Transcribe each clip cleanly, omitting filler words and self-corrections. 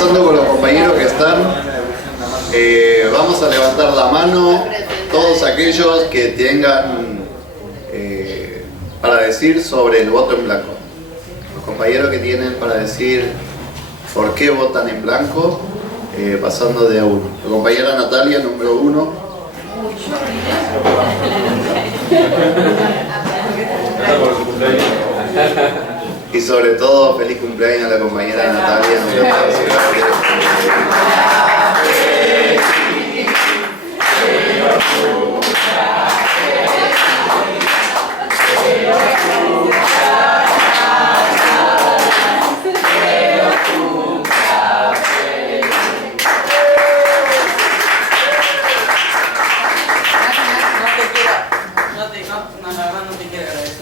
Empezando con los compañeros que están, vamos a levantar la mano todos aquellos que tengan para decir sobre el voto en blanco. Los compañeros que tienen para decir por qué votan en blanco, pasando de a uno. La compañera Natalia, número 1. Y sobre todo, feliz cumpleaños a la compañera Natalia.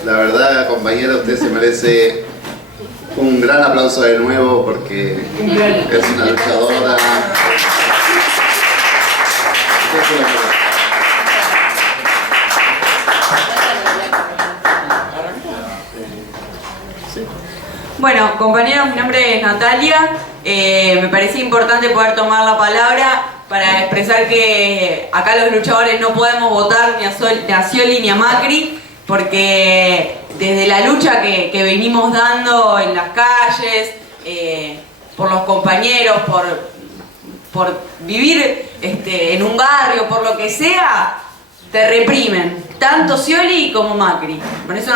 La verdad, compañera, usted se merece un gran aplauso de nuevo porque es una luchadora. Bueno, compañeros, mi nombre es Natalia. Me parecía importante poder tomar la palabra para expresar que acá los luchadores no podemos votar ni a Scioli ni a Macri, porque desde la lucha que venimos dando en las calles, por los compañeros, por vivir en un barrio, por lo que sea, te reprimen, tanto Scioli como Macri. Por eso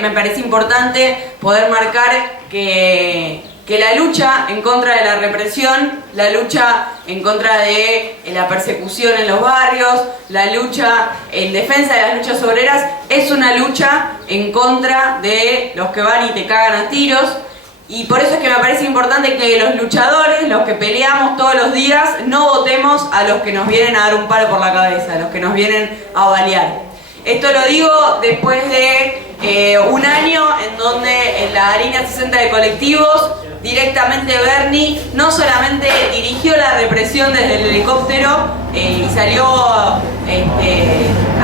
me parece importante poder marcar que la lucha en contra de la represión, la lucha en contra de la persecución en los barrios, la lucha en defensa de las luchas obreras, es una lucha en contra de los que van y te cagan a tiros. Y por eso es que me parece importante que los luchadores, los que peleamos todos los días, no votemos a los que nos vienen a dar un palo por la cabeza, a los que nos vienen a balear. Esto lo digo después de un año en donde en la línea 60 de colectivos, directamente Bernie no solamente dirigió la represión desde el helicóptero y salió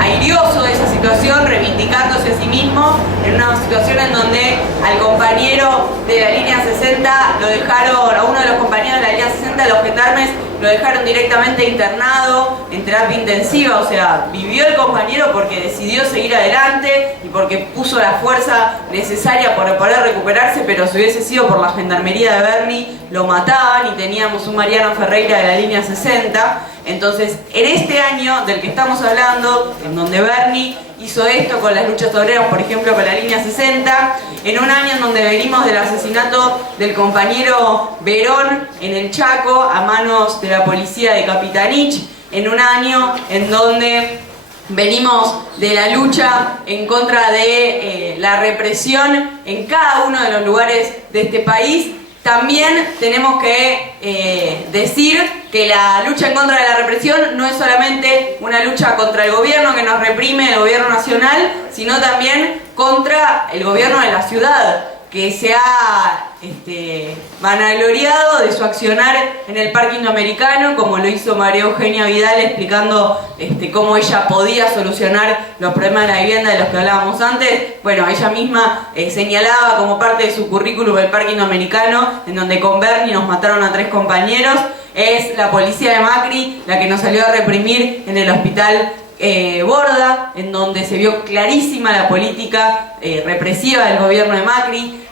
airioso de esa situación, reivindicándose a sí mismo, en una situación en donde al compañero de la línea 60 lo dejaron, a uno de los compañeros de la línea 60, los gendarmes, lo dejaron directamente internado en terapia intensiva. O sea, vivió el compañero porque decidió seguir adelante y porque puso la fuerza necesaria para poder recuperarse, pero si hubiese sido por la gendarmería de Bernie, lo mataban y teníamos un Mariano Ferreira de la línea 60. Entonces, en este año del que estamos hablando, en donde Bernie hizo esto con las luchas obreras, por ejemplo con la línea 60, en un año en donde venimos del asesinato del compañero Verón en el Chaco a manos de la policía de Capitanich, en un año en donde venimos de la lucha en contra de la represión en cada uno de los lugares de este país. También tenemos que decir que la lucha en contra de la represión no es solamente una lucha contra el gobierno que nos reprime, el gobierno nacional, sino también contra el gobierno de la ciudad, que se ha vanagloriado de su accionar en el Parque Indoamericano, como lo hizo María Eugenia Vidal explicando cómo ella podía solucionar los problemas de la vivienda de los que hablábamos antes. Bueno, ella misma señalaba como parte de su currículum el Parque Indoamericano, en donde con Bernie nos mataron a 3 compañeros. Es la policía de Macri la que nos salió a reprimir en el hospital Borda, en donde se vio clarísima la política represiva del gobierno de Macri.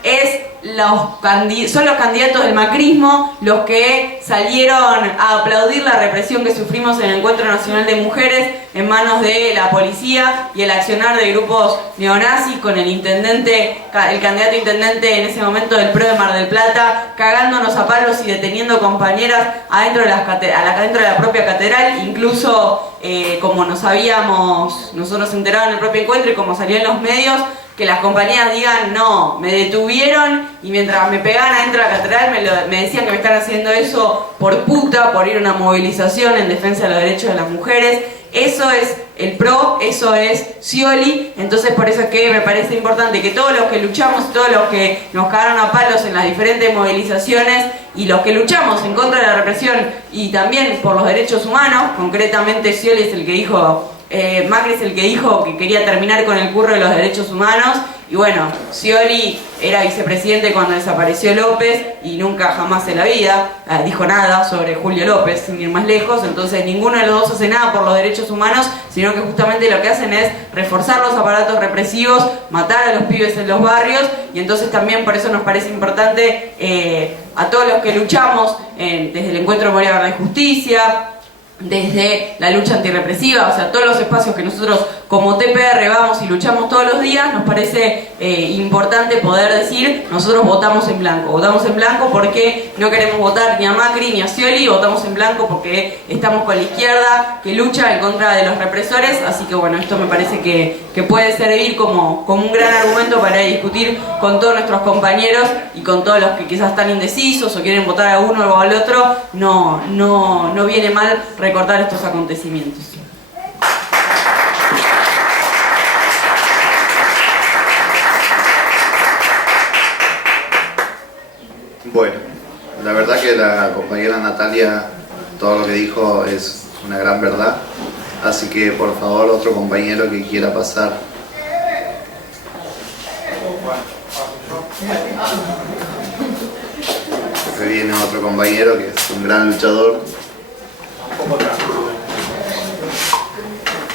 Son los candidatos del macrismo los que salieron a aplaudir la represión que sufrimos en el Encuentro Nacional de Mujeres en manos de la policía y el accionar de grupos neonazis, con el candidato intendente en ese momento del PRO de Mar del Plata, cagándonos a palos y deteniendo compañeras adentro de la propia catedral, incluso como nos habíamos nosotros enterado en el propio encuentro y como salió en los medios, que las compañeras digan: no, me detuvieron y mientras me pegaban adentro de la catedral me decían que me están haciendo eso por puta, por ir a una movilización en defensa de los derechos de las mujeres. Eso es el PRO, eso es Scioli. Entonces por eso es que me parece importante que todos los que luchamos, todos los que nos cagaron a palos en las diferentes movilizaciones y los que luchamos en contra de la represión y también por los derechos humanos, concretamente Scioli es el que dijo, Macri es el que dijo que quería terminar con el curro de los derechos humanos Y bueno, Scioli era vicepresidente cuando desapareció López y nunca jamás en la vida dijo nada sobre Julio López, sin ir más lejos. Entonces ninguno de los dos hace nada por los derechos humanos, sino que justamente lo que hacen es reforzar los aparatos represivos, matar a los pibes en los barrios. Y entonces también por eso nos parece importante a todos los que luchamos desde el Encuentro de Memoria, Verdad y Justicia, desde la lucha antirrepresiva, o sea, todos los espacios que nosotros como TPR vamos y luchamos todos los días, nos parece importante poder decir, nosotros votamos en blanco porque no queremos votar ni a Macri ni a Scioli, votamos en blanco porque estamos con la izquierda que lucha en contra de los represores. Así que bueno, esto me parece que puede servir como un gran argumento para discutir con todos nuestros compañeros y con todos los que quizás están indecisos o quieren votar a uno o al otro. No viene mal recordar estos acontecimientos. Bueno, la verdad que la compañera Natalia, todo lo que dijo es una gran verdad, así que por favor otro compañero que quiera pasar. Que viene otro compañero que es un gran luchador.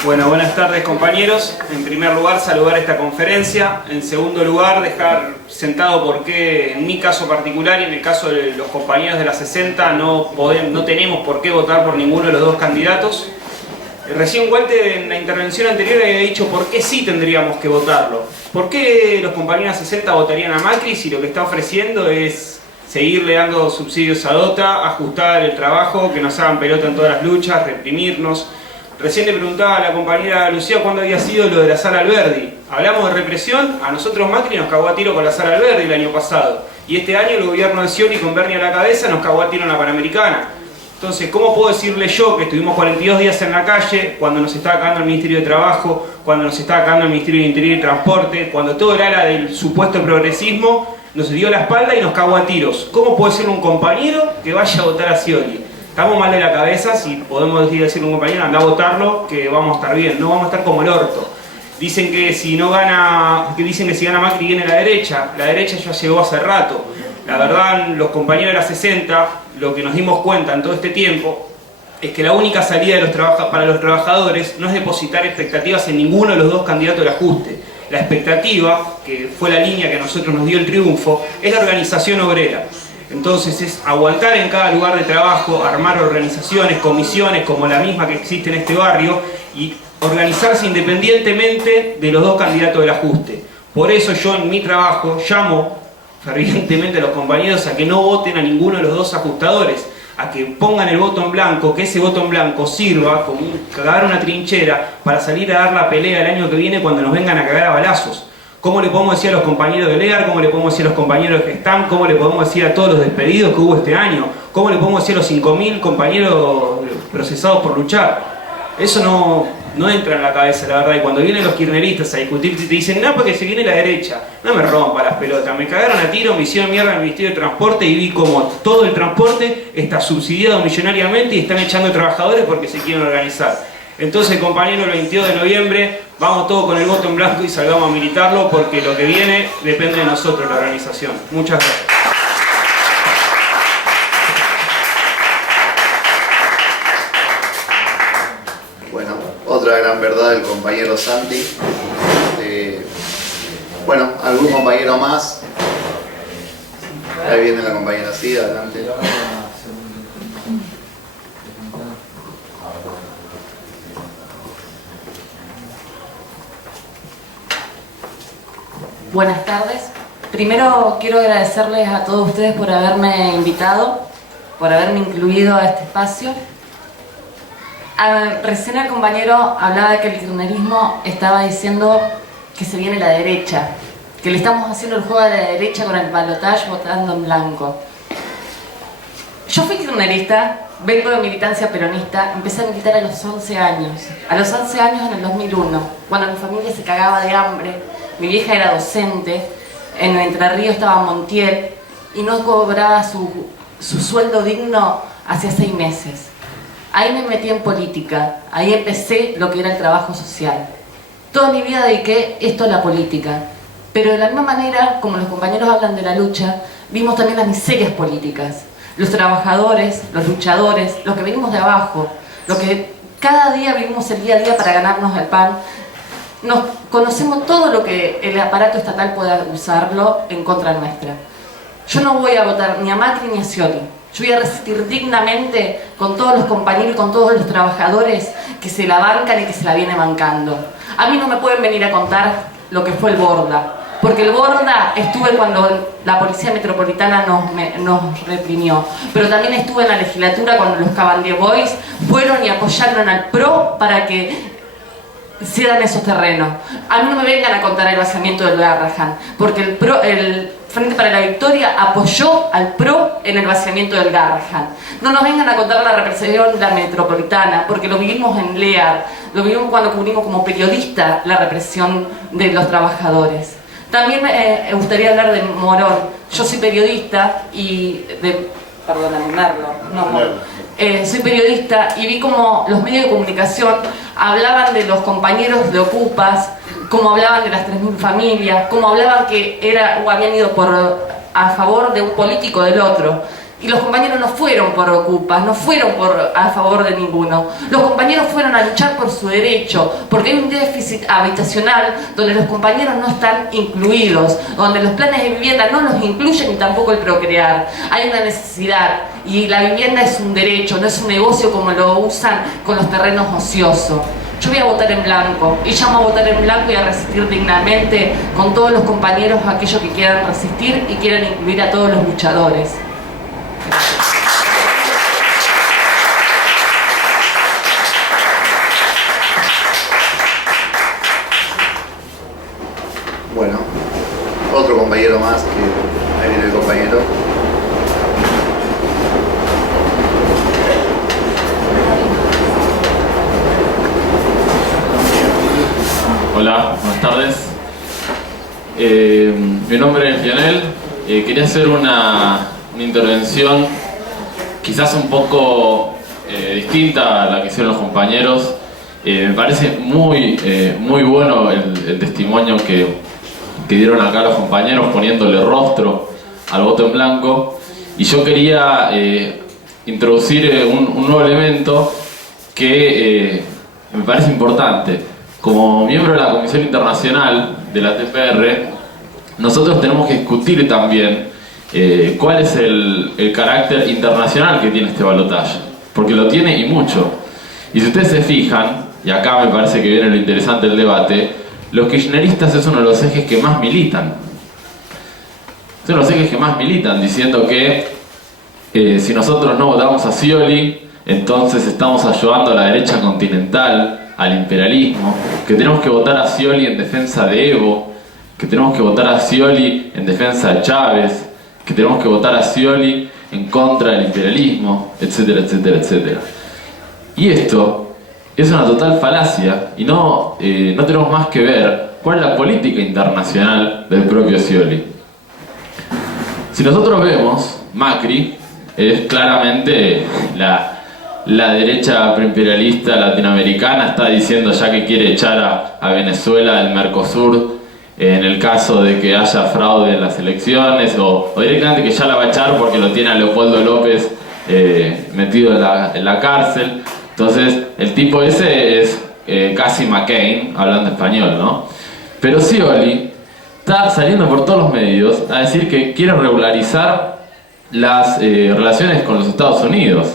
Bueno, buenas tardes compañeros. En primer lugar, saludar esta conferencia. En segundo lugar, dejar sentado por qué, en mi caso particular y en el caso de los compañeros de la 60, no tenemos por qué votar por ninguno de los dos candidatos. Recién Walter en la intervención anterior había dicho por qué sí tendríamos que votarlo. ¿Por qué los compañeros de la 60 votarían a Macri si lo que está ofreciendo es seguirle dando subsidios a Dota, ajustar el trabajo, que nos hagan pelota en todas las luchas, reprimirnos? Recién le preguntaba a la compañera Lucía cuándo había sido lo de la Sala Alberdi. Hablamos de represión, a nosotros Macri nos cagó a tiro con la Sala Alberdi el año pasado. Y este año el gobierno de Scioli con Berni a la cabeza nos cagó a tiro en la Panamericana. Entonces, ¿cómo puedo decirle yo que estuvimos 42 días en la calle cuando nos estaba cagando el Ministerio de Trabajo, cuando nos estaba cagando el Ministerio de Interior y Transporte, cuando todo el ala del supuesto progresismo nos dio la espalda y nos cagó a tiros? ¿Cómo puede ser un compañero que vaya a votar a Scioli? Estamos mal de la cabeza si podemos decirle a un compañero anda a votarlo, que vamos a estar bien, no vamos a estar como el orto. Dicen que si gana Macri viene la derecha ya llegó hace rato. La verdad, los compañeros de la 60, lo que nos dimos cuenta en todo este tiempo es que la única salida para los trabajadores no es depositar expectativas en ninguno de los dos candidatos del ajuste. La expectativa, que fue la línea que a nosotros nos dio el triunfo, es la organización obrera. Entonces es aguantar en cada lugar de trabajo, armar organizaciones, comisiones como la misma que existe en este barrio y organizarse independientemente de los dos candidatos del ajuste. Por eso yo en mi trabajo llamo fervientemente a los compañeros a que no voten a ninguno de los dos ajustadores, a que pongan el voto en blanco, que ese voto en blanco sirva como cagar una trinchera para salir a dar la pelea el año que viene cuando nos vengan a cagar a balazos. ¿Cómo le podemos decir a los compañeros de LEAR? ¿Cómo le podemos decir a los compañeros de Gestam? ¿Cómo le podemos decir a todos los despedidos que hubo este año? ¿Cómo le podemos decir a los 5.000 compañeros procesados por luchar? Eso no entra en la cabeza, la verdad. Y cuando vienen los kirchneristas a discutir, te dicen, no, porque se viene la derecha. No me rompa las pelotas. Me cagaron a tiro, me hicieron mierda en el Ministerio de Transporte y vi como todo el transporte está subsidiado millonariamente y están echando trabajadores porque se quieren organizar. Entonces, compañero, el 22 de noviembre vamos todos con el voto en blanco y salgamos a militarlo porque lo que viene depende de nosotros, la organización. Muchas gracias. Bueno, otra gran verdad del compañero Santi. Bueno, algún compañero más. Ahí viene la compañera, sí, adelante. Buenas tardes. Primero quiero agradecerles a todos ustedes por haberme invitado, por haberme incluido a este espacio. Recién el compañero hablaba de que el kirchnerismo estaba diciendo que se viene la derecha, que le estamos haciendo el juego a la derecha con el balotaje votando en blanco. Yo fui kirchnerista, vengo de militancia peronista, empecé a militar a los 11 años. A los 11 años en el 2001, cuando mi familia se cagaba de hambre. Mi vieja era docente, en Entre Ríos estaba Montiel y no cobraba su sueldo digno hacía 6 meses. Ahí me metí en política, ahí empecé lo que era el trabajo social. Toda mi vida dediqué esto a la política. Pero de la misma manera, como los compañeros hablan de la lucha, vimos también las miserias políticas. Los trabajadores, los luchadores, los que venimos de abajo, los que cada día vivimos el día a día para ganarnos el pan, nos conocemos todo lo que el aparato estatal pueda usarlo en contra nuestra. Yo no voy a votar ni a Macri ni a Scioli. Yo voy a resistir dignamente con todos los compañeros y con todos los trabajadores que se la bancan y que se la vienen bancando. A mí no me pueden venir a contar lo que fue el Borda, porque el Borda estuve cuando la Policía Metropolitana nos reprimió, pero también estuve en la legislatura cuando los Cabandier Boys fueron y apoyaron al PRO para que cedan esos terrenos. A mí no me vengan a contar el vaciamiento del Garrahan, porque el Frente para la Victoria apoyó al PRO en el vaciamiento del Garrahan. No nos vengan a contar la represión de la Metropolitana, porque lo vivimos en LEAR, lo vivimos cuando cubrimos como periodista la represión de los trabajadores. También me gustaría hablar de Morón. Yo soy periodista y perdóname, soy periodista y vi como los medios de comunicación hablaban de los compañeros de Ocupas, como hablaban de las 3.000 familias, como hablaban que habían ido a favor de un político del otro. Y los compañeros no fueron por Ocupas, no fueron a favor de ninguno. Los compañeros fueron a luchar por su derecho, porque hay un déficit habitacional donde los compañeros no están incluidos, donde los planes de vivienda no los incluyen y tampoco el procrear. Hay una necesidad y la vivienda es un derecho, no es un negocio como lo usan con los terrenos ociosos. Yo voy a votar en blanco y llamo a votar en blanco y a resistir dignamente con todos los compañeros, aquellos que quieran resistir y quieran incluir a todos los luchadores. Bueno, otro compañero más, que ahí viene el compañero. Hola, buenas tardes. Mi nombre es Lionel. Quería hacer una intervención quizás un poco distinta a la que hicieron los compañeros. Me parece muy bueno el testimonio que dieron acá los compañeros poniéndole rostro al voto en blanco, y yo quería introducir un nuevo elemento que me parece importante. Como miembro de la Comisión Internacional de la TPR, nosotros tenemos que discutir también cuál es el carácter internacional que tiene este balotaje, porque lo tiene y mucho. Y si ustedes se fijan, y acá me parece que viene lo interesante del debate, los kirchneristas es uno de los ejes que más militan. Son los ejes que más militan, diciendo que si nosotros no votamos a Scioli, entonces estamos ayudando a la derecha continental, al imperialismo, que tenemos que votar a Scioli en defensa de Evo, que tenemos que votar a Scioli en defensa de Chávez, que tenemos que votar a Scioli en contra del imperialismo, etcétera, etcétera, etcétera. Y esto es una total falacia y no tenemos más que ver cuál es la política internacional del propio Scioli. Si nosotros vemos, Macri es claramente la derecha preimperialista latinoamericana, está diciendo ya que quiere echar a Venezuela del Mercosur en el caso de que haya fraude en las elecciones, o directamente que ya la va a echar porque lo tiene a Leopoldo López metido en la cárcel. Entonces el tipo ese es casi McCain, hablando español, ¿no? Pero Scioli está saliendo por todos los medios a decir que quiere regularizar las relaciones con los Estados Unidos,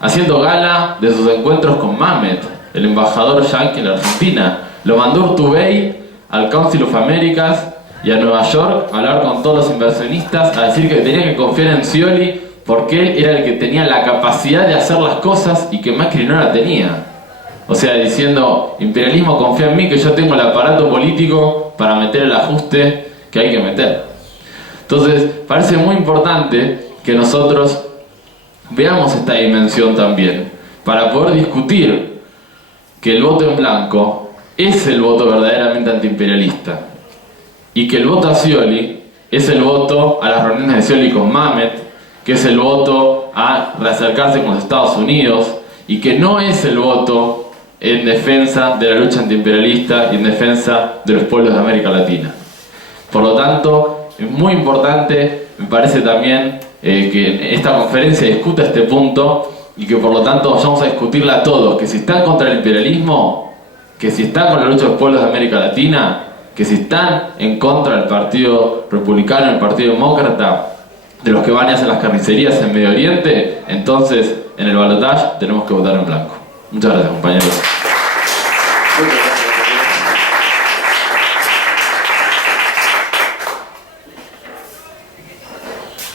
haciendo gala de sus encuentros con Mamet, el embajador yanqui en la Argentina. Lo mandó a Urtubey, al Council of Americas y a Nueva York a hablar con todos los inversionistas, a decir que tenía que confiar en Scioli porque él era el que tenía la capacidad de hacer las cosas y que Macri no la tenía. O sea, diciendo, imperialismo, confía en mí, que yo tengo el aparato político para meter el ajuste que hay que meter. Entonces, parece muy importante que nosotros veamos esta dimensión también, para poder discutir que el voto en blanco es el voto verdaderamente antiimperialista, y que el voto a Scioli es el voto a las reuniones de Scioli con Mamet, que es el voto a reacercarse con los Estados Unidos, y que no es el voto en defensa de la lucha antiimperialista y en defensa de los pueblos de América Latina. Por lo tanto, es muy importante, me parece también, que esta conferencia discuta este punto y que por lo tanto vayamos a discutirla todos, que si están contra el imperialismo, que si están con la lucha de los pueblos de América Latina, que si están en contra del Partido Republicano, el Partido Demócrata, de los que van y hacen las carnicerías en Medio Oriente, entonces en el balotaje tenemos que votar en blanco. Muchas gracias, compañeros.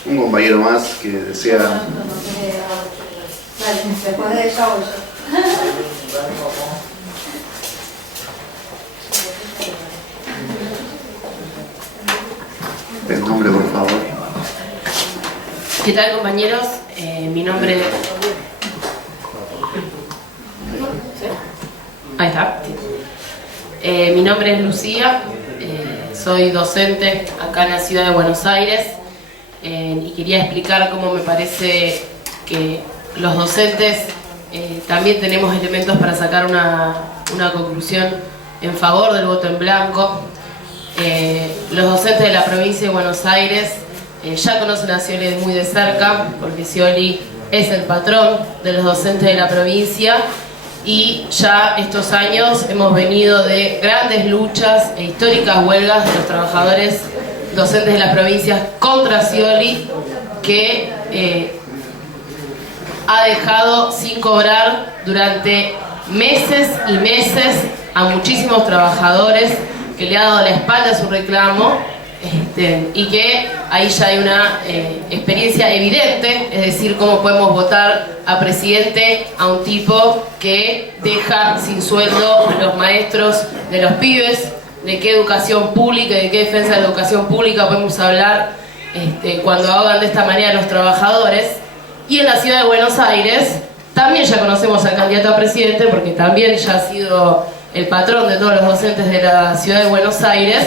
Un compañero más que desea... Después de ella voy yo. El nombre, por favor. ¿Qué tal, compañeros? Mi nombre... Ahí está. Mi nombre es Lucía, soy docente acá en la ciudad de Buenos Aires y quería explicar cómo me parece que los docentes también tenemos elementos para sacar una conclusión en favor del voto en blanco. Los docentes de la provincia de Buenos Aires ya conocen a Scioli muy de cerca, porque Scioli es el patrón de los docentes de la provincia y ya estos años hemos venido de grandes luchas e históricas huelgas de los trabajadores docentes de las provincias contra Scioli, que ha dejado sin cobrar durante meses y meses a muchísimos trabajadores, que le ha dado la espalda a su reclamo, y que ahí ya hay una experiencia evidente, es decir, cómo podemos votar a presidente a un tipo que deja sin sueldo a los maestros de los pibes. De qué educación pública, de qué defensa de la educación pública podemos hablar cuando ahogan de esta manera a los trabajadores. Y en la ciudad de Buenos Aires también ya conocemos al candidato a presidente, porque también ya ha sido el patrón de todos los docentes de la ciudad de Buenos Aires,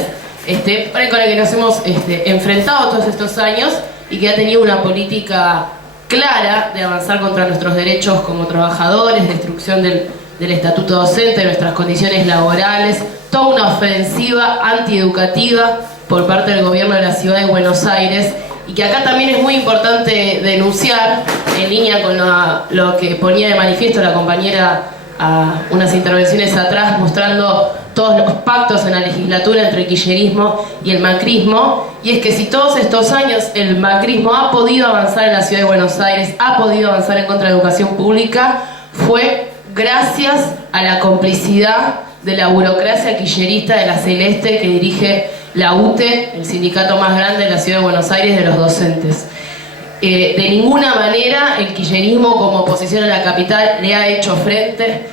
con el que nos hemos enfrentado todos estos años y que ha tenido una política clara de avanzar contra nuestros derechos como trabajadores, destrucción del estatuto docente, de nuestras condiciones laborales, toda una ofensiva antieducativa por parte del gobierno de la ciudad de Buenos Aires, y que acá también es muy importante denunciar, en línea con lo que ponía de manifiesto la compañera a unas intervenciones atrás, mostrando todos los pactos en la legislatura entre el kirchnerismo y el macrismo, y es que si todos estos años el macrismo ha podido avanzar en la ciudad de Buenos Aires, ha podido avanzar en contra de la educación pública, fue gracias a la complicidad de la burocracia kirchnerista de la Celeste, que dirige la UTE, el sindicato más grande de la ciudad de Buenos Aires de los docentes. De ninguna manera el kirchnerismo como oposición a la capital le ha hecho frente,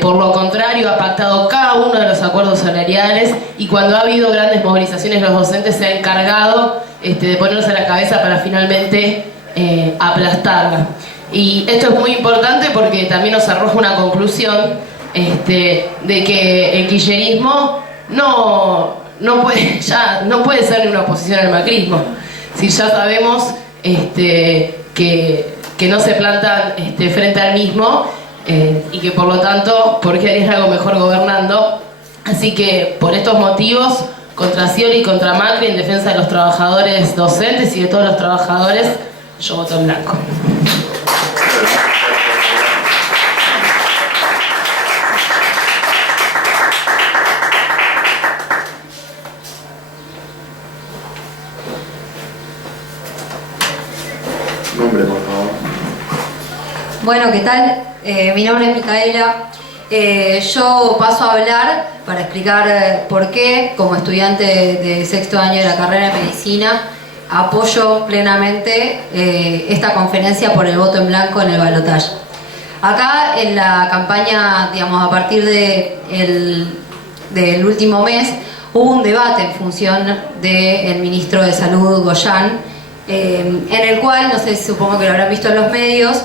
por lo contrario ha pactado cada uno de los acuerdos salariales, y cuando ha habido grandes movilizaciones los docentes se han encargado de ponerse a la cabeza para finalmente aplastarla. Y esto es muy importante porque también nos arroja una conclusión de que el kirchnerismo no puede ser ni una oposición al macrismo. Si ya sabemos que no se plantan frente al mismo, y que por lo tanto, ¿por qué harían algo mejor gobernando? Así que por estos motivos, contra Scioli y contra Macri, en defensa de los trabajadores docentes y de todos los trabajadores, yo voto en blanco. Nombre, por favor. Bueno, ¿qué tal? Mi nombre es Micaela. Yo paso a hablar para explicar por qué, como estudiante de sexto año de la carrera de Medicina, apoyo plenamente esta conferencia por el voto en blanco en el balotaje. Acá en la campaña, digamos, a partir del último mes, hubo un debate en función del ministro de Salud, Goyan, en el cual, no sé, supongo que lo habrán visto en los medios,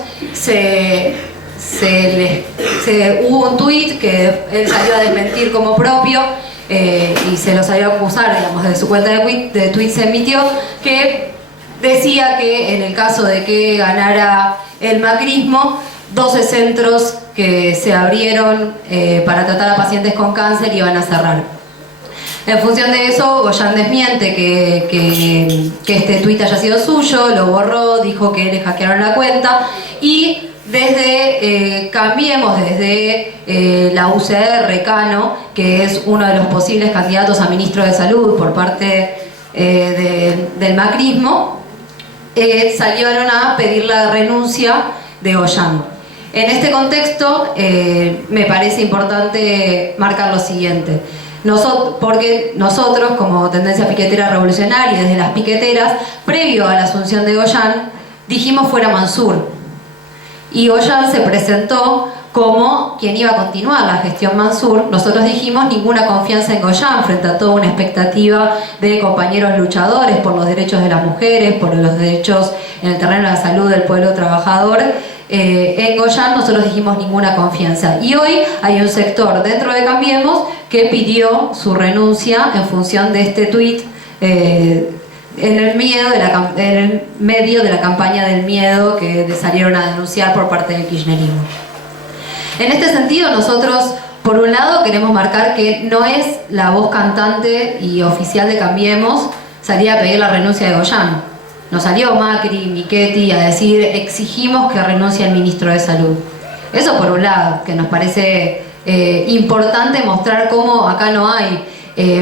hubo un tuit que él salió a desmentir como propio, y se lo salió a acusar, digamos, de su cuenta de tweet se emitió, que decía que en el caso de que ganara el macrismo, 12 centros que se abrieron para tratar a pacientes con cáncer iban a cerrar. En función de eso, Goyan desmiente que este tuit haya sido suyo, lo borró, dijo que le hackearon la cuenta y desde Cambiemos, desde la UCR, Cano, que es uno de los posibles candidatos a ministro de Salud por parte del macrismo, salieron a pedir la renuncia de Goyan. En este contexto me parece importante marcar lo siguiente. Porque nosotros, como Tendencia Piquetera Revolucionaria, desde las piqueteras, previo a la asunción de Goyan, dijimos fuera Mansur. Y Goyan se presentó como quien iba a continuar la gestión Mansur. Nosotros dijimos ninguna confianza en Goyan frente a toda una expectativa de compañeros luchadores por los derechos de las mujeres, por los derechos en el terreno de la salud del pueblo trabajador. En Goyan nosotros dijimos ninguna confianza. Y hoy hay un sector dentro de Cambiemos que pidió su renuncia en función de este tuit en el medio de la campaña del miedo que salieron a denunciar por parte del kirchnerismo. En este sentido, nosotros, por un lado, queremos marcar que no es la voz cantante y oficial de Cambiemos salir a pedir la renuncia de Goyan. No salió Macri, Michetti a decir exigimos que renuncie el ministro de Salud. Eso por un lado, que nos parece importante mostrar cómo acá no hay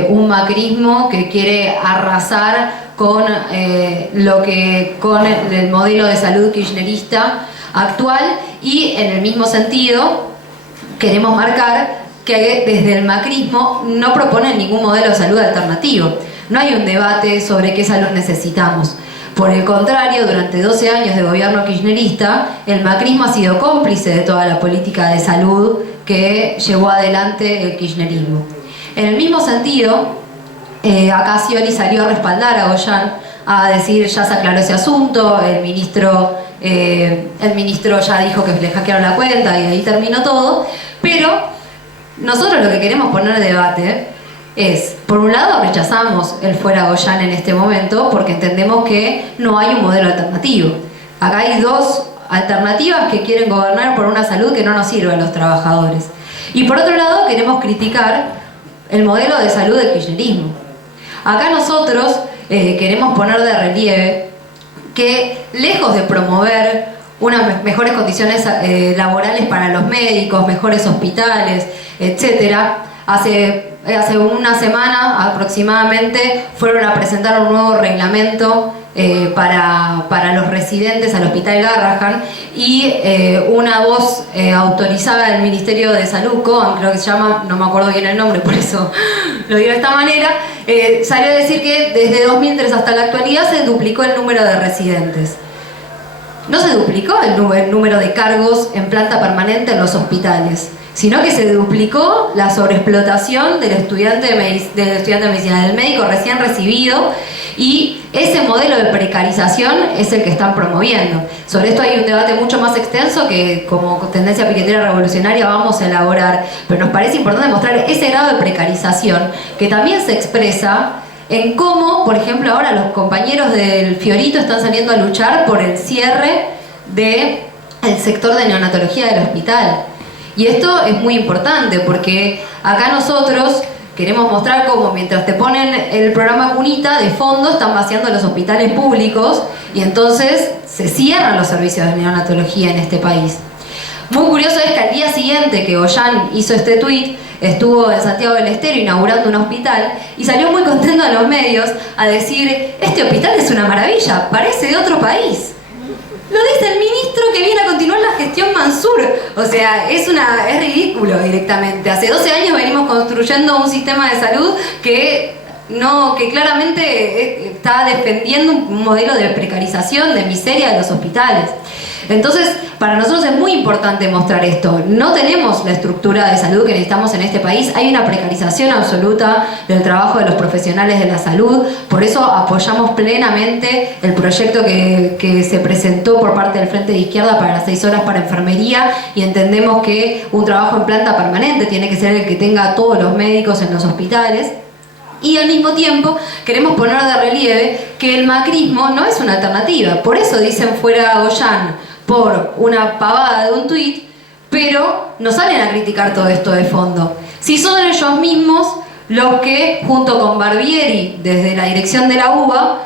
un macrismo que quiere arrasar con el modelo de salud kirchnerista actual, y en el mismo sentido queremos marcar que desde el macrismo no proponen ningún modelo de salud alternativo. No hay un debate sobre qué salud necesitamos. Por el contrario, durante 12 años de gobierno kirchnerista, el macrismo ha sido cómplice de toda la política de salud que llevó adelante el kirchnerismo. En el mismo sentido, acá Scioli salió a respaldar a Goyan, a decir ya se aclaró ese asunto, el ministro ya dijo que le hackearon la cuenta y ahí terminó todo, pero nosotros lo que queremos poner en debate es, por un lado, rechazamos el fuera Goyan en este momento porque entendemos que no hay un modelo alternativo. Acá hay dos alternativas que quieren gobernar por una salud que no nos sirve a los trabajadores. Y por otro lado, queremos criticar el modelo de salud del kirchnerismo. Acá nosotros queremos poner de relieve que, lejos de promover unas mejores condiciones laborales para los médicos, mejores hospitales, etcétera, hace una semana aproximadamente fueron a presentar un nuevo reglamento para los residentes al Hospital Garrahan, y una voz autorizada del Ministerio de Salud, COAN creo que se llama, no me acuerdo bien el nombre, por eso lo digo de esta manera, salió a decir que desde 2003 hasta la actualidad se duplicó el número de residentes. No se duplicó el número de cargos en planta permanente en los hospitales, sino que se duplicó la sobreexplotación del estudiante de medicina, del médico recién recibido, y ese modelo de precarización es el que están promoviendo. Sobre esto hay un debate mucho más extenso que como Tendencia Piquetera Revolucionaria vamos a elaborar, pero nos parece importante mostrar ese grado de precarización que también se expresa en cómo, por ejemplo, ahora los compañeros del Fiorito están saliendo a luchar por el cierre del sector de neonatología del hospital. Y esto es muy importante porque acá nosotros queremos mostrar cómo mientras te ponen el programa Cunita, de fondo están vaciando los hospitales públicos y entonces se cierran los servicios de neonatología en este país. Muy curioso es que al día siguiente que Goyan hizo este tuit, estuvo en Santiago del Estero inaugurando un hospital y salió muy contento a los medios a decir: este hospital es una maravilla, parece de otro país. Lo dice el ministro que viene a continuar la gestión Mansur. O sea, es ridículo directamente. Hace 12 años venimos construyendo un sistema de salud que claramente está defendiendo un modelo de precarización, de miseria de los hospitales. Entonces, para nosotros es muy importante mostrar esto. No tenemos la estructura de salud que necesitamos en este país. Hay una precarización absoluta del trabajo de los profesionales de la salud. Por eso apoyamos plenamente el proyecto que se presentó por parte del Frente de Izquierda para las 6 horas para enfermería, y entendemos que un trabajo en planta permanente tiene que ser el que tenga a todos los médicos en los hospitales. Y al mismo tiempo queremos poner de relieve que el macrismo no es una alternativa. Por eso dicen fuera Goyan por una pavada de un tuit, pero no salen a criticar todo esto de fondo. Si son ellos mismos los que, junto con Barbieri, desde la dirección de la UBA,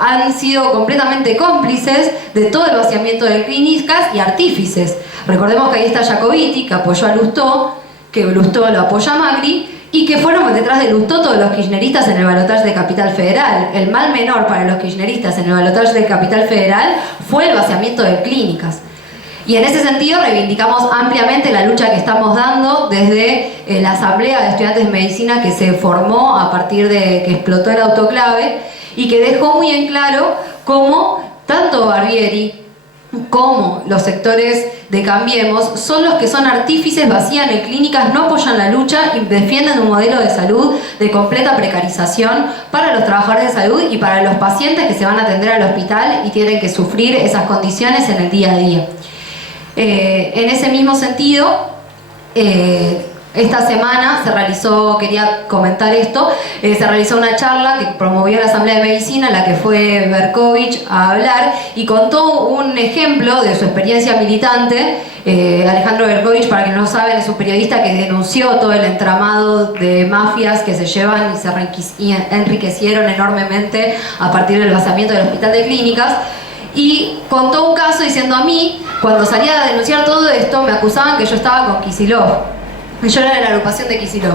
han sido completamente cómplices de todo el vaciamiento de clínicas y artífices. Recordemos que ahí está Jacobiti, que apoyó a Lustó, que Lustó lo apoya a Macri, y que fueron detrás de Lustó todos los kirchneristas en el balotaje de Capital Federal. El mal menor para los kirchneristas en el balotaje de Capital Federal fue el vaciamiento de clínicas. Y en ese sentido reivindicamos ampliamente la lucha que estamos dando desde la Asamblea de Estudiantes de Medicina que se formó a partir de que explotó el autoclave y que dejó muy en claro cómo tanto Barbieri como los sectores de Cambiemos son los que son artífices, vacían en clínicas, no apoyan la lucha y defienden un modelo de salud de completa precarización para los trabajadores de salud y para los pacientes que se van a atender al hospital y tienen que sufrir esas condiciones en el día a día. En ese mismo sentido, esta semana se realizó, quería comentar esto, se realizó una charla que promovió la Asamblea de Medicina, en la que fue Berkovich a hablar y contó un ejemplo de su experiencia militante. Alejandro Berkovich, para quienes no saben, es un periodista que denunció todo el entramado de mafias que se llevan y se enriquecieron enormemente a partir del vaciamiento del Hospital de Clínicas. Y contó un caso diciendo: a mí, cuando salía a denunciar todo esto, me acusaban que yo estaba con Kicillof. Yo era de la agrupación de Kicillof.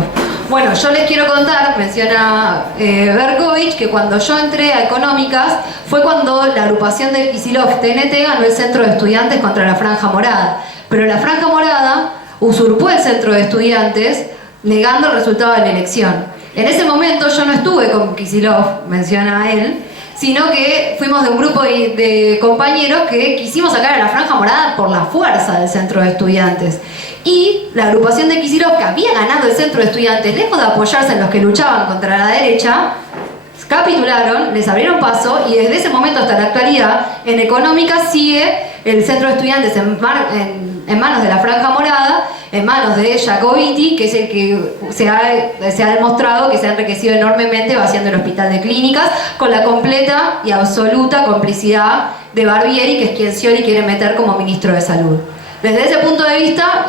Bueno, yo les quiero contar, menciona Berkovich, que cuando yo entré a Económicas fue cuando la agrupación de Kicillof TNT ganó el centro de estudiantes contra la Franja Morada. Pero la Franja Morada usurpó el centro de estudiantes negando el resultado de la elección. En ese momento yo no estuve con Kicillof, menciona él, sino que fuimos de un grupo de compañeros que quisimos sacar a la Franja Morada por la fuerza del centro de estudiantes. Y la agrupación de Kicillof, que había ganado el centro de estudiantes, lejos de apoyarse en los que luchaban contra la derecha, capitularon, les abrieron paso y desde ese momento hasta la actualidad, en Económica sigue el centro de estudiantes en manos de la Franja Morada, en manos de Jacobiti, que es el que se ha demostrado que se ha enriquecido enormemente vaciando el Hospital de Clínicas, con la completa y absoluta complicidad de Barbieri, que es quien Scioli quiere meter como ministro de Salud. Desde ese punto de vista,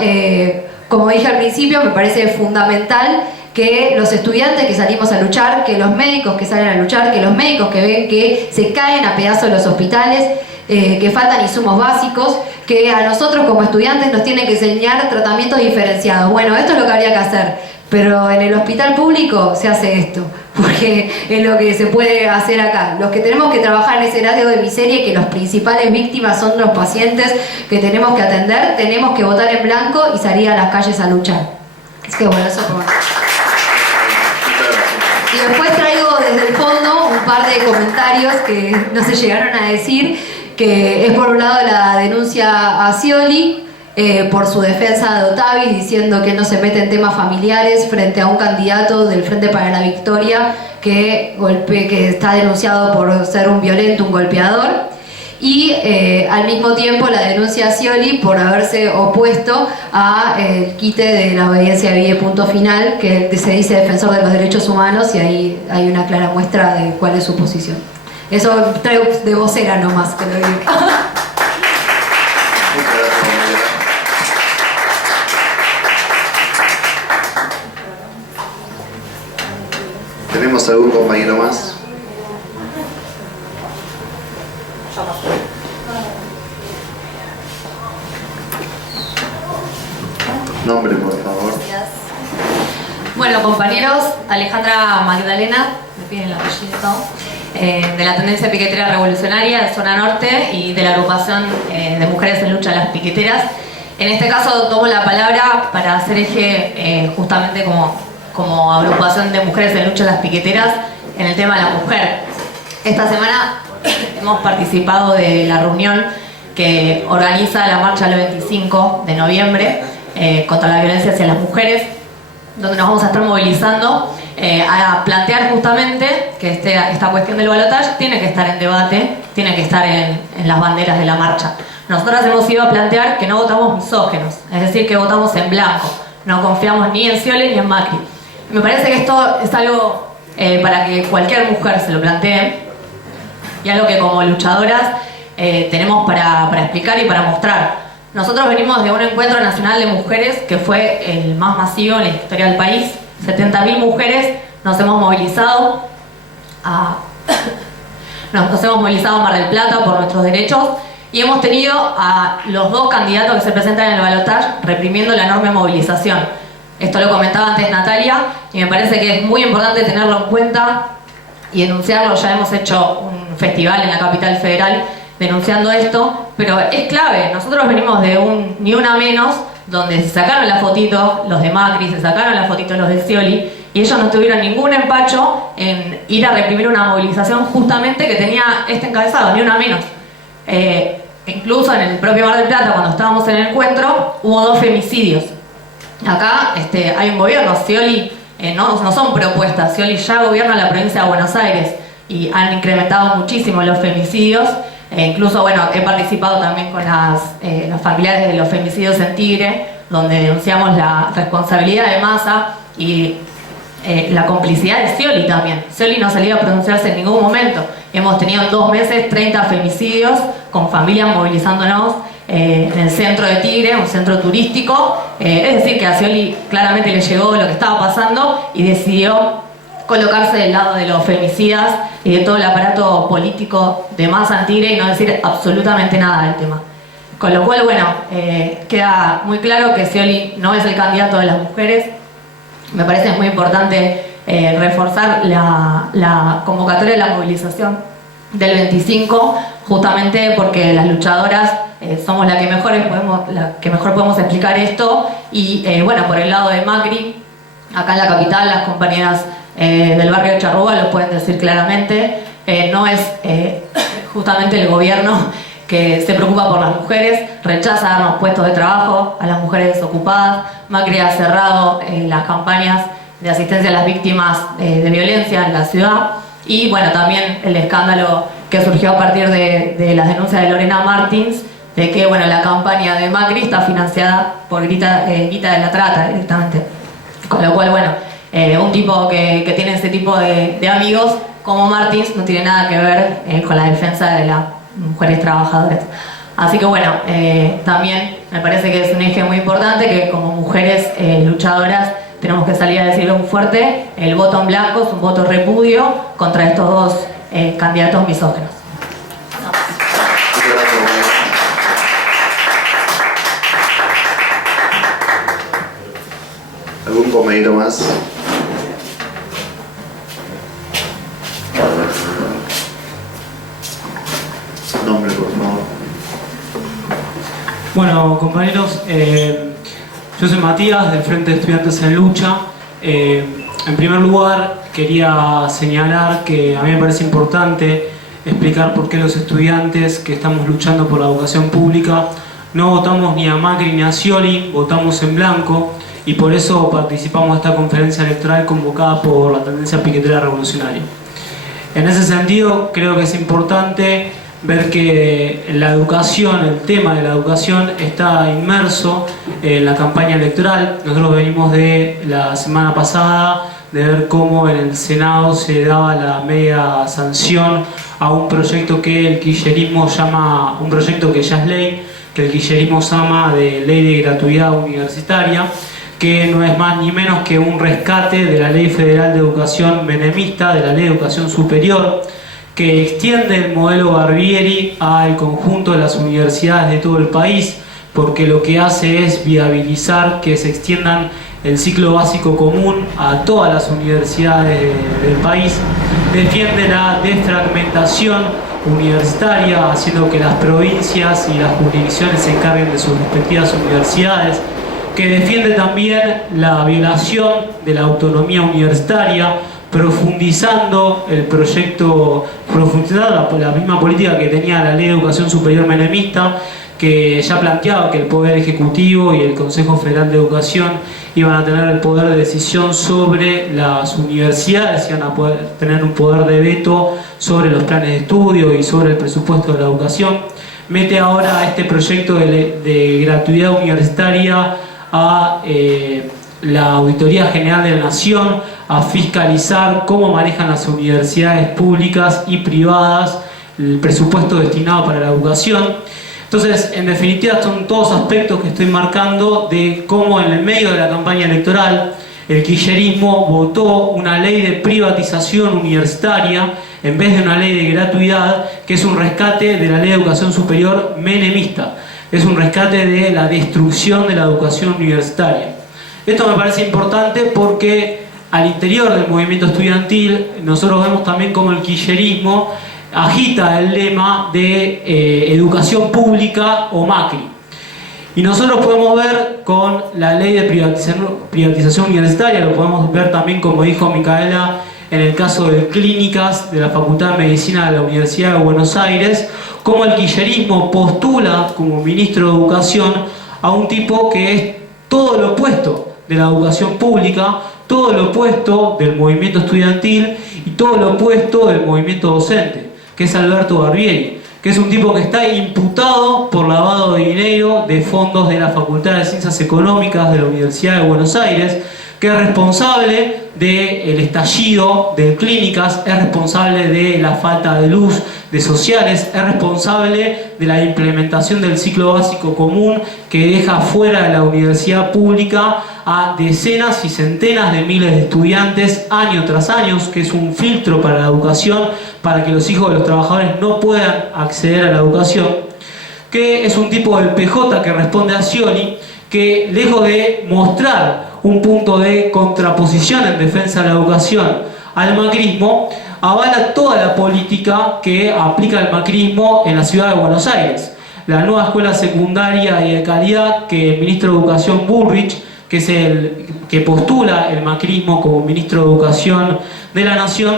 como dije al principio, me parece fundamental que los estudiantes que salimos a luchar, que los médicos que salen a luchar, que los médicos que ven que se caen a pedazos los hospitales, que faltan insumos básicos, que a nosotros como estudiantes nos tienen que enseñar tratamientos diferenciados. Bueno, esto es lo que habría que hacer, pero en el hospital público se hace esto, porque es lo que se puede hacer acá. Los que tenemos que trabajar en ese grado de miseria y que los principales víctimas son los pacientes que tenemos que atender, tenemos que votar en blanco y salir a las calles a luchar. Es que bueno, eso como... Y después traigo desde el fondo un par de comentarios que no se llegaron a decir, que es por un lado la denuncia a Scioli por su defensa de Otavis, diciendo que no se mete en temas familiares frente a un candidato del Frente para la Victoria que está denunciado por ser un violento, un golpeador. Y al mismo tiempo la denuncia a Scioli por haberse opuesto al quite de la obediencia de punto final, que se dice defensor de los derechos humanos, y ahí hay una clara muestra de cuál es su posición. Eso traigo de vocera nomás, que lo digo. ¿Tenemos algún compañero más? Nombre, por favor. Bueno, compañeros, Alejandra Magdalena, me piden el apellido, de la tendencia piquetera revolucionaria de Zona Norte y de la agrupación de Mujeres en Lucha de las Piqueteras. En este caso tomo la palabra para hacer eje justamente como agrupación de Mujeres en Lucha de las Piqueteras en el tema de la mujer. Esta semana hemos participado de la reunión que organiza la marcha del 25 de noviembre contra la violencia hacia las mujeres, donde nos vamos a estar movilizando a plantear justamente que esta cuestión del balotaje tiene que estar en debate, tiene que estar en las banderas de la marcha. Nosotras hemos ido a plantear que no votamos misógenos, es decir, que votamos en blanco, no confiamos ni en Scioli ni en Macri. Me parece que esto es algo para que cualquier mujer se lo plantee y algo que como luchadoras tenemos para explicar y para mostrar. Nosotros venimos de un encuentro nacional de mujeres que fue el más masivo en la historia del país, 70.000 mujeres nos hemos movilizado a Mar del Plata por nuestros derechos y hemos tenido a los dos candidatos que se presentan en el balotaje reprimiendo la enorme movilización. Esto lo comentaba antes Natalia y me parece que es muy importante tenerlo en cuenta y denunciarlo. Ya hemos hecho un festival en la capital federal denunciando esto, pero es clave. Nosotros venimos de un Ni Una Menos, donde se sacaron la fotito los de Macri, se sacaron la fotito los de Scioli, y ellos no tuvieron ningún empacho en ir a reprimir una movilización justamente que tenía este encabezado, Ni Una Menos. Incluso en el propio Mar del Plata, cuando estábamos en el encuentro, hubo 2 femicidios. Acá hay un gobierno, Scioli no son propuestas, Scioli ya gobierna la provincia de Buenos Aires y han incrementado muchísimo los femicidios. Incluso, bueno, he participado también con los familiares de los femicidios en Tigre, donde denunciamos la responsabilidad de Massa y la complicidad de Scioli también. Scioli no salía a pronunciarse en ningún momento. Hemos tenido en 2 meses 30 femicidios con familias movilizándonos en el centro de Tigre, un centro turístico. Es decir, que a Scioli claramente le llegó lo que estaba pasando y decidió colocarse del lado de los femicidas y de todo el aparato político de Massa en Tigre y no decir absolutamente nada del tema. Con lo cual, bueno, queda muy claro que Scioli no es el candidato de las mujeres. Me parece muy importante reforzar la convocatoria de la movilización del 25, justamente porque las luchadoras somos las que mejor podemos explicar esto. Y bueno, por el lado de Macri, acá en la capital, las compañeras del barrio de Charrúa lo pueden decir claramente, no es justamente el gobierno que se preocupa por las mujeres, rechaza darnos puestos de trabajo a las mujeres desocupadas. Macri ha cerrado las campañas de asistencia a las víctimas de violencia en la ciudad y bueno, también el escándalo que surgió a partir de las denuncias de Lorena Martins de que bueno, la campaña de Macri está financiada por guita de la trata directamente, con lo cual bueno, un tipo que tiene ese tipo de amigos como Martins no tiene nada que ver con la defensa de las mujeres trabajadoras. Así que bueno, también me parece que es un eje muy importante que como mujeres luchadoras tenemos que salir a decirlo muy fuerte. El voto en blanco es un voto repudio contra estos 2 candidatos misóginos. ¿Algún compañero más? Nombre, por favor. Bueno, compañeros, yo soy Matías, del Frente de Estudiantes en Lucha. En primer lugar, quería señalar que a mí me parece importante explicar por qué los estudiantes que estamos luchando por la educación pública no votamos ni a Macri ni a Scioli, votamos en blanco y por eso participamos de esta conferencia electoral convocada por la tendencia piquetera revolucionaria. En ese sentido, creo que es importante ver que la educación, el tema de la educación está inmerso en la campaña electoral. Nosotros venimos de la semana pasada de ver cómo en el Senado se daba la media sanción a un proyecto que el kirchnerismo llama, un proyecto que ya es ley, que el kirchnerismo llama de ley de gratuidad universitaria, que no es más ni menos que un rescate de la Ley Federal de Educación menemista, de la Ley de Educación Superior, que extiende el modelo Barbieri al conjunto de las universidades de todo el país, porque lo que hace es viabilizar que se extiendan el ciclo básico común a todas las universidades del país. Defiende la desfragmentación universitaria, haciendo que las provincias y las jurisdicciones se encarguen de sus respectivas universidades, que defiende también la violación de la autonomía universitaria, profundizando el proyecto, profundizando la misma política que tenía la Ley de Educación Superior menemista, que ya planteaba que el Poder Ejecutivo y el Consejo Federal de Educación iban a tener el poder de decisión sobre las universidades, iban a poder tener un poder de veto sobre los planes de estudio y sobre el presupuesto de la educación. Mete ahora este proyecto de gratuidad universitaria a la Auditoría General de la Nación, a fiscalizar cómo manejan las universidades públicas y privadas el presupuesto destinado para la educación. Entonces, en definitiva, son todos aspectos que estoy marcando de cómo en el medio de la campaña electoral el kirchnerismo votó una ley de privatización universitaria en vez de una ley de gratuidad, que es un rescate de la ley de educación superior menemista. Es un rescate de la destrucción de la educación universitaria. Esto me parece importante porque al interior del movimiento estudiantil nosotros vemos también como el kirchnerismo agita el lema de educación pública o Macri. Y nosotros podemos ver con la ley de privatización universitaria, lo podemos ver también, como dijo Micaela, en el caso de clínicas de la Facultad de Medicina de la Universidad de Buenos Aires, cómo el kirchnerismo postula como ministro de Educación a un tipo que es todo lo opuesto de la educación pública, todo lo opuesto del movimiento estudiantil y todo lo opuesto del movimiento docente, que es Alberto Barbieri, que es un tipo que está imputado por lavado de dinero de fondos de la Facultad de Ciencias Económicas de la Universidad de Buenos Aires, que es responsable del estallido de clínicas, es responsable de la falta de luz de sociales, es responsable de la implementación del ciclo básico común que deja fuera de la universidad pública a decenas y centenas de miles de estudiantes año tras año, que es un filtro para la educación, para que los hijos de los trabajadores no puedan acceder a la educación, que es un tipo del PJ que responde a Scioli, que lejos de mostrar un punto de contraposición en defensa de la educación al macrismo, avala toda la política que aplica el macrismo en la ciudad de Buenos Aires. La nueva escuela secundaria y de calidad que el ministro de Educación Bullrich, que es el que postula el macrismo como ministro de Educación de la Nación,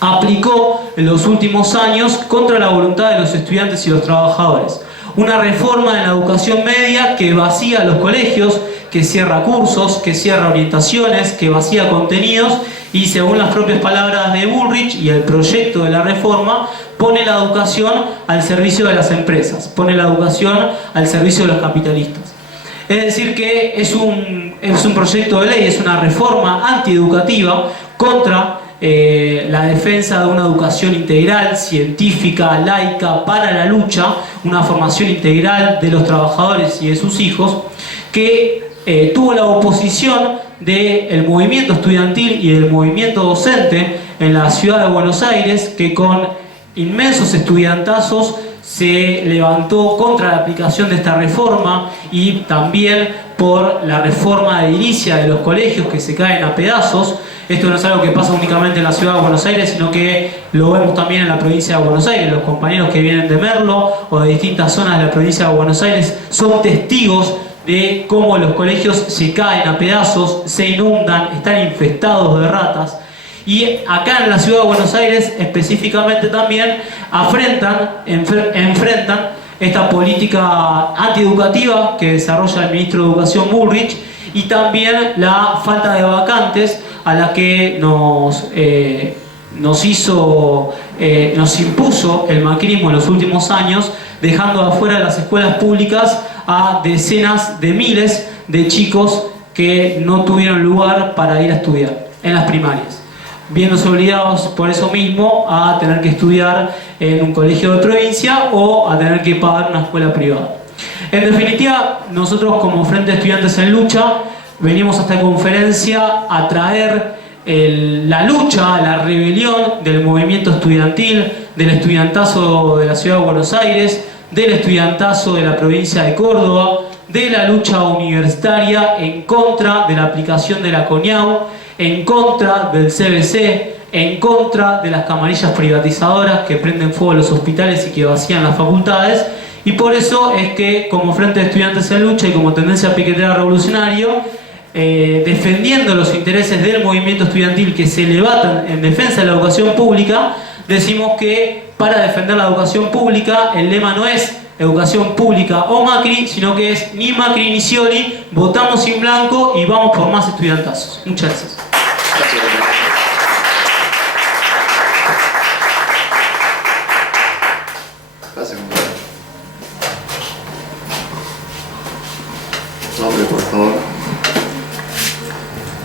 aplicó en los últimos años contra la voluntad de los estudiantes y los trabajadores. Una reforma en la educación media que vacía los colegios, que cierra cursos, que cierra orientaciones, que vacía contenidos y, según las propias palabras de Bullrich y el proyecto de la reforma, pone la educación al servicio de las empresas, pone la educación al servicio de los capitalistas. Es decir, que es un proyecto de ley, es una reforma antieducativa contra la defensa de una educación integral, científica, laica, para la lucha, una formación integral de los trabajadores y de sus hijos, que tuvo la oposición del movimiento estudiantil y del movimiento docente en la ciudad de Buenos Aires, que con inmensos estudiantazos se levantó contra la aplicación de esta reforma y también por la reforma de edilicia de los colegios que se caen a pedazos. Esto no es algo que pasa únicamente en la ciudad de Buenos Aires, sino que lo vemos también en la provincia de Buenos Aires. Los compañeros que vienen de Merlo o de distintas zonas de la provincia de Buenos Aires son testigos de cómo los colegios se caen a pedazos, se inundan, están infestados de ratas. Y acá en la ciudad de Buenos Aires específicamente también enfrentan esta política antieducativa que desarrolla el ministro de Educación Bullrich y también la falta de vacantes a la que nos impuso el macrismo en los últimos años, dejando afuera de las escuelas públicas a decenas de miles de chicos que no tuvieron lugar para ir a estudiar en las primarias, viéndose obligados por eso mismo a tener que estudiar en un colegio de provincia o a tener que pagar una escuela privada. En definitiva, nosotros como Frente de Estudiantes en Lucha venimos a esta conferencia a traer la lucha, la rebelión del movimiento estudiantil, del estudiantazo de la ciudad de Buenos Aires, del estudiantazo de la provincia de Córdoba, de la lucha universitaria en contra de la aplicación de la CONIAU, en contra del CBC, en contra de las camarillas privatizadoras que prenden fuego a los hospitales y que vacían las facultades. Y por eso es que, como Frente de Estudiantes en Lucha y como Tendencia Piquetera Revolucionario, defendiendo los intereses del movimiento estudiantil que se levanta en defensa de la educación pública, decimos que para defender la educación pública el lema no es educación pública o Macri, sino que es ni Macri ni Scioli, votamos sin blanco y vamos por más estudiantazos. Muchas gracias. Gracias. Nombre, por favor.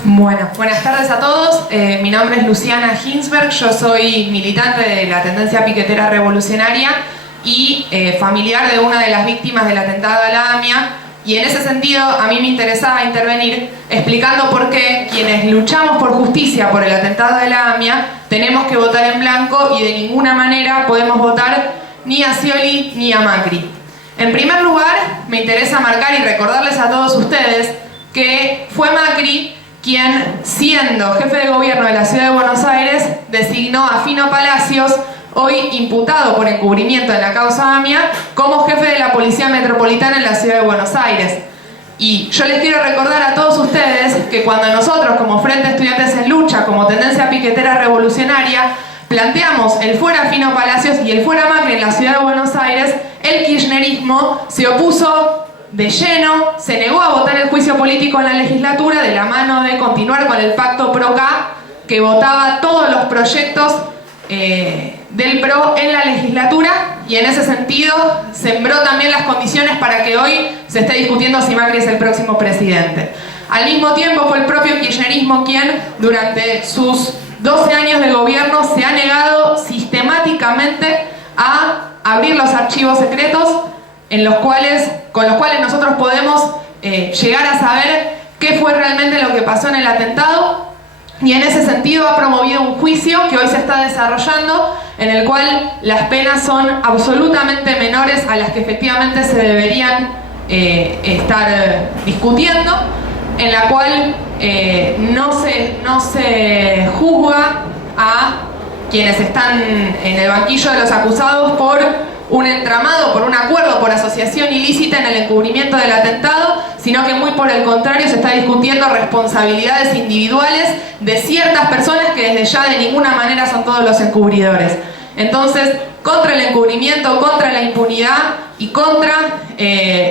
Bueno, buenas tardes a todos. Mi nombre es Luciana Hinsberg, yo soy militante de la Tendencia Piquetera Revolucionaria y familiar de una de las víctimas del atentado a la AMIA, Y en ese sentido a mí me interesaba intervenir explicando por qué quienes luchamos por justicia por el atentado de la AMIA tenemos que votar en blanco y de ninguna manera podemos votar ni a Scioli ni a Macri. En primer lugar, me interesa marcar y recordarles a todos ustedes que fue Macri quien, siendo jefe de gobierno de la Ciudad de Buenos Aires, designó a Fino Palacios, hoy imputado por encubrimiento en la causa AMIA, como jefe de la Policía Metropolitana en la Ciudad de Buenos Aires. Y yo les quiero recordar a todos ustedes que cuando nosotros, como Frente Estudiantes en Lucha, como Tendencia Piquetera Revolucionaria, planteamos el fuera Fino Palacios y el fuera Macri en la Ciudad de Buenos Aires, el kirchnerismo se opuso de lleno, se negó a votar el juicio político en la legislatura de la mano de continuar con el pacto PRO-K, que votaba todos los proyectos del PRO en la legislatura, y en ese sentido sembró también las condiciones para que hoy se esté discutiendo si Macri es el próximo presidente. Al mismo tiempo fue el propio kirchnerismo quien durante sus 12 años de gobierno se ha negado sistemáticamente a abrir los archivos secretos con los cuales nosotros podemos llegar a saber qué fue realmente lo que pasó en el atentado. Y en ese sentido ha promovido un juicio que hoy se está desarrollando, en el cual las penas son absolutamente menores a las que efectivamente se deberían estar discutiendo, en la cual no se juzga a quienes están en el banquillo de los acusados por un entramado, por un acuerdo, por asociación ilícita en el encubrimiento del atentado, sino que muy por el contrario se está discutiendo responsabilidades individuales de ciertas personas que desde ya de ninguna manera son todos los encubridores. Entonces, contra el encubrimiento, contra la impunidad y contra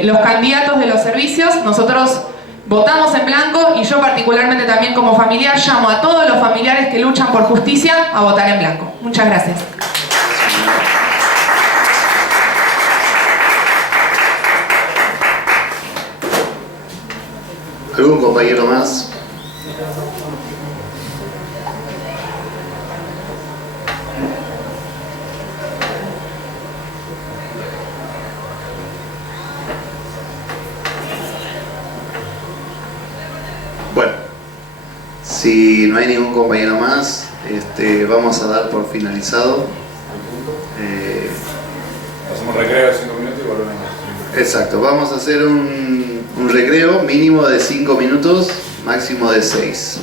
los candidatos de los servicios, nosotros votamos en blanco, y yo particularmente también como familiar llamo a todos los familiares que luchan por justicia a votar en blanco. Muchas gracias. ¿Algún compañero más? Bueno, si no hay ningún compañero más, vamos a dar por finalizado. Hacemos recreo de 5 minutos y volvemos. Exacto, vamos a hacer un recreo mínimo de 5 minutos, máximo de 6.